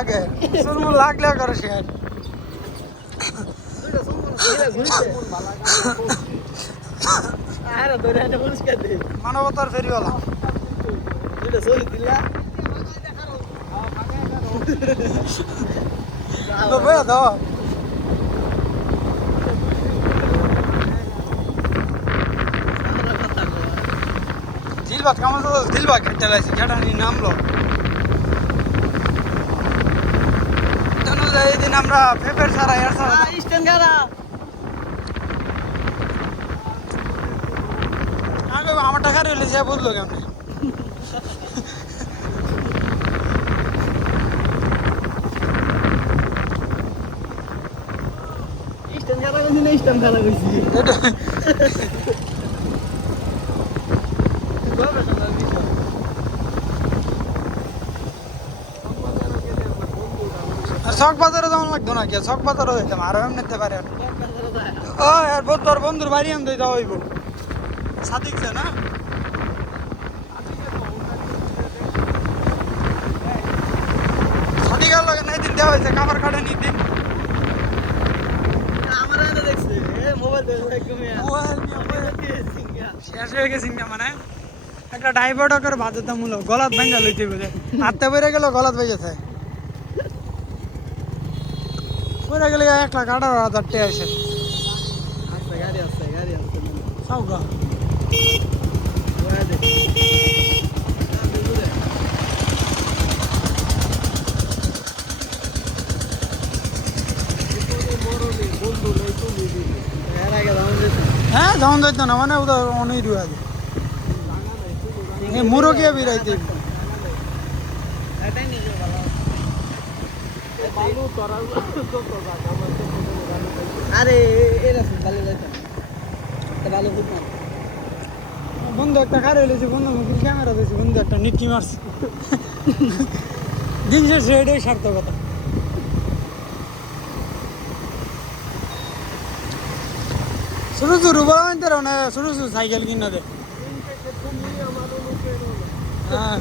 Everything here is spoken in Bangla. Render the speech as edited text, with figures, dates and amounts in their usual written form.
লাগে চুলমুল লাগলে করে শেয়ার মানবতার ফেরিওয়ালা দাও দিলবাগ কেমন দিলবাগ চালাইছি যেটা নামলো এই দিন আমরা পেপার ছাড়া এর ছাড়া স্ট্যান্ড গাড়া আগে আমার টাকা রইলে সে বুঝলো কেমন স্ট্যান্ড গাড়া কইছি না স্ট্যান্ড গাড়া কইছি চক বাজারে যেমন লাগতো না কি চক বাজারও যেতাম আরো এমনি নিতে পারে ও আর তোর বন্ধুর বাড়ি আনতে যাওয়া হইব সাদিক না সাদিকার লগে নাই দিন দেওয়া হয়েছে কাপড় কাটে নি দিন শেষ হয়ে গেছে মানে একটা ড্রাইভারটা করে বাজাতে মূল গলাত ভাঙ্গা লইতে বলে হাতে বেড়ে গেল গলাত বেজেছে পরে গেলে 1,18,000 টাকা আসে সাউগা হ্যাঁ যাওয়া যাইতো না মানে ওদের অনেক রুয়া মুরগিয়া বিরাইতে আরে বন্ধু একটা কার হইলেছে বন্ধু মুখের ক্যামেরা দিয়েছে বন্ধু একটা নিটকি মারছে দিন শেষে এটাই সার্থকতা ছোটো ছোটো বড় মানতে না ছোটো ছোটো সাইকেল কিনা দে হ্যাঁ